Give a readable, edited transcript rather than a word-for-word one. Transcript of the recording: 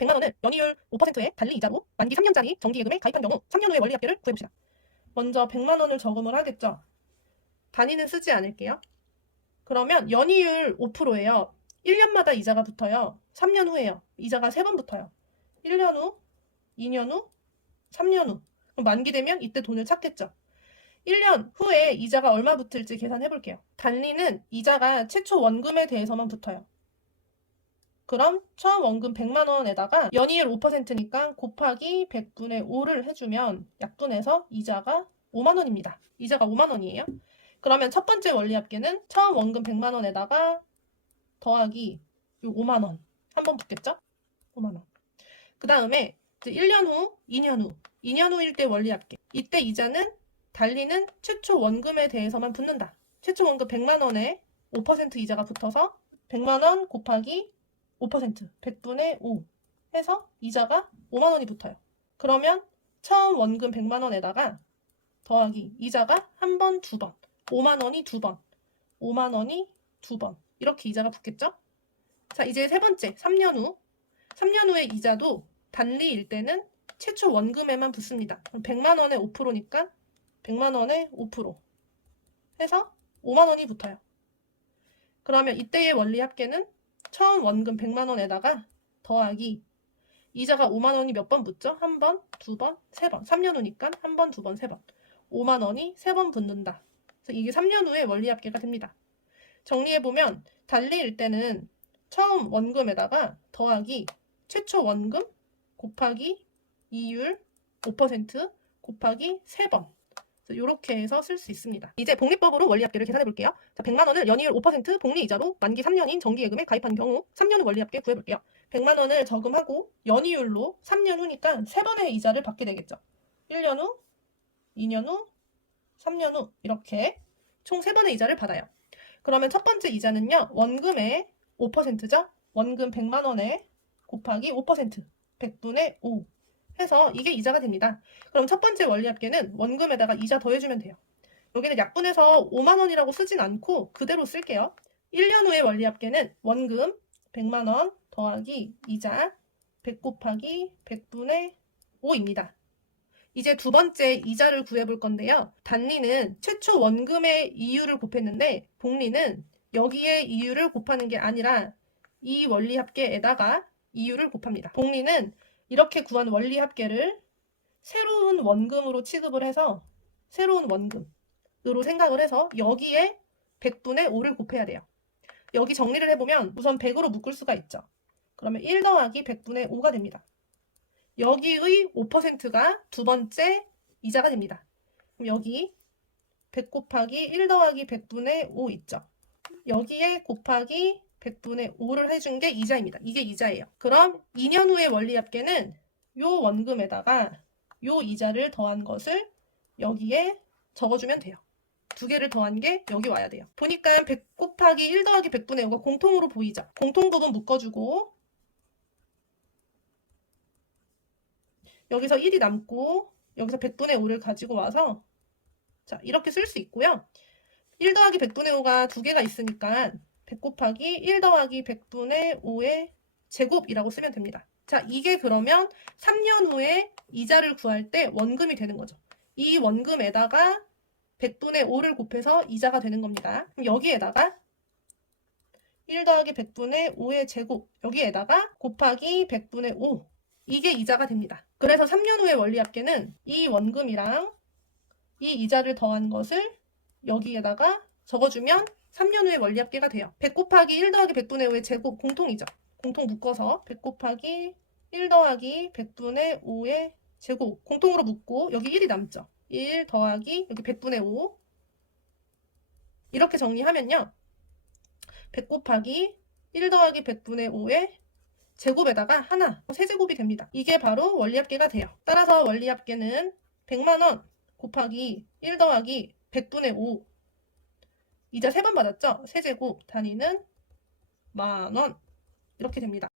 100만 원을 연이율 5%의 달리 이자로 만기 3년짜리 정기예금에 가입한 경우 3년 후에 원리합계를 구해봅시다. 먼저 100만 원을 저금을 하겠죠. 단위는 쓰지 않을게요. 그러면 연이율 5%예요. 1년마다 이자가 붙어요. 3년 후에요. 이자가 3번 붙어요. 1년 후, 2년 후, 3년 후. 그럼 만기 되면 이때 돈을 찾겠죠. 1년 후에 이자가 얼마 붙을지 계산해 볼게요. 단리는 이자가 최초 원금에 대해서만 붙어요. 그럼 처음 원금 100만 원에다가 연이율 5%니까 곱하기 100분의 5를 해주면 약분해서 이자가 5만 원입니다. 이자가 5만 원이에요. 그러면 첫 번째 원리합계는 처음 원금 100만 원에다가 더하기 5만 원. 한 번 붙겠죠? 5만 원. 그 다음에 1년 후, 2년 후. 2년 후일 때 원리합계. 이때 이자는 달리는 최초 원금에 대해서만 붙는다. 최초 원금 100만 원에 5% 이자가 붙어서 100만 원 곱하기 5%, 100분의 5 해서 이자가 5만 원이 붙어요. 그러면 처음 원금 100만 원에다가 더하기 이자가 한 번, 두 번. 5만 원이 두 번, 5만 원이 두 번. 이렇게 이자가 붙겠죠? 자, 이제 세 번째, 3년 후. 3년 후의 이자도 단리일 때는 최초 원금에만 붙습니다. 그럼 100만 원에 5%니까 100만 원에 5% 해서 5만 원이 붙어요. 그러면 이때의 원리 합계는 처음 원금 100만 원에다가 더하기 이자가 5만 원이 몇 번 붙죠? 한 번, 두 번, 세 번. 3년 후니까 한 번, 두 번, 세 번. 5만 원이 세 번 붙는다. 그래서 이게 3년 후에 원리 합계가 됩니다. 정리해보면 달리일 때는 처음 원금에다가 더하기 최초 원금 곱하기 이율 5% 곱하기 3번. 이렇게 해서 쓸 수 있습니다. 이제 복리법으로 원리합계를 계산해 볼게요. 자, 100만 원을 연이율 5% 복리이자로 만기 3년인 정기예금에 가입한 경우 3년 후 원리합계 구해 볼게요. 100만 원을 저금하고 연이율로 3년 후니까 3번의 이자를 받게 되겠죠. 1년 후, 2년 후, 3년 후 이렇게 총 3번의 이자를 받아요. 그러면 첫 번째 이자는요. 원금의 5%죠. 원금 100만 원에 곱하기 5%, 100분의 5 해서 이게 이자가 됩니다. 그럼 첫 번째 원리합계는 원금에다가 이자 더해주면 돼요. 여기는 약분해서 5만 원이라고 쓰진 않고 그대로 쓸게요. 1년 후의 원리합계는 원금 100만 원 더하기 이자 100 곱하기 100분의 5입니다. 이제 두 번째 이자를 구해볼 건데요. 단리는 최초 원금의 이율을 곱했는데 복리는 여기에 이율을 곱하는 게 아니라 이 원리합계에다가 이율을 곱합니다. 복리는 이렇게 구한 원리합계를 새로운 원금으로 취급을 해서 새로운 원금으로 생각을 해서 여기에 100분의 5를 곱해야 돼요. 여기 정리를 해보면 우선 100으로 묶을 수가 있죠. 그러면 1 더하기 100분의 5가 됩니다. 여기의 5%가 두 번째 이자가 됩니다. 그럼 여기 100 곱하기 1 더하기 100분의 5 있죠. 여기에 곱하기 100분의 5를 해준 게 이자입니다. 이게 이자예요. 그럼 2년 후의 원리합계는 요 원금에다가 요 이자를 더한 것을 여기에 적어주면 돼요. 두 개를 더한 게 여기 와야 돼요. 보니까 100 곱하기 1 더하기 100분의 5가 공통으로 보이죠. 공통 부분 묶어주고 여기서 1이 남고 여기서 100분의 5를 가지고 와서 자 이렇게 쓸 수 있고요. 1 더하기 100분의 5가 두 개가 있으니까 100 곱하기 1 더하기 100분의 5의 제곱이라고 쓰면 됩니다. 자 이게 그러면 3년 후에 이자를 구할 때 원금이 되는 거죠. 이 원금에다가 100분의 5를 곱해서 이자가 되는 겁니다. 그럼 여기에다가 1 더하기 100분의 5의 제곱 여기에다가 곱하기 100분의 5 이게 이자가 됩니다. 그래서 3년 후의 원리합계는 이 원금이랑 이 이자를 더한 것을 여기에다가 적어주면 3년 후의 원리합계가 돼요. 100 곱하기 1 더하기 100분의 5의 제곱 공통이죠. 공통 묶어서 100 곱하기 1 더하기 100분의 5의 제곱 공통으로 묶고 여기 1이 남죠. 1 더하기 여기 100분의 5 이렇게 정리하면요. 100 곱하기 1 더하기 100분의 5의 제곱에다가 하나, 세제곱이 됩니다. 이게 바로 원리합계가 돼요. 따라서 원리합계는 100만 원 곱하기 1 더하기 100분의 5 이자 3번 받았죠? 세제곱 단위는 만원 이렇게 됩니다.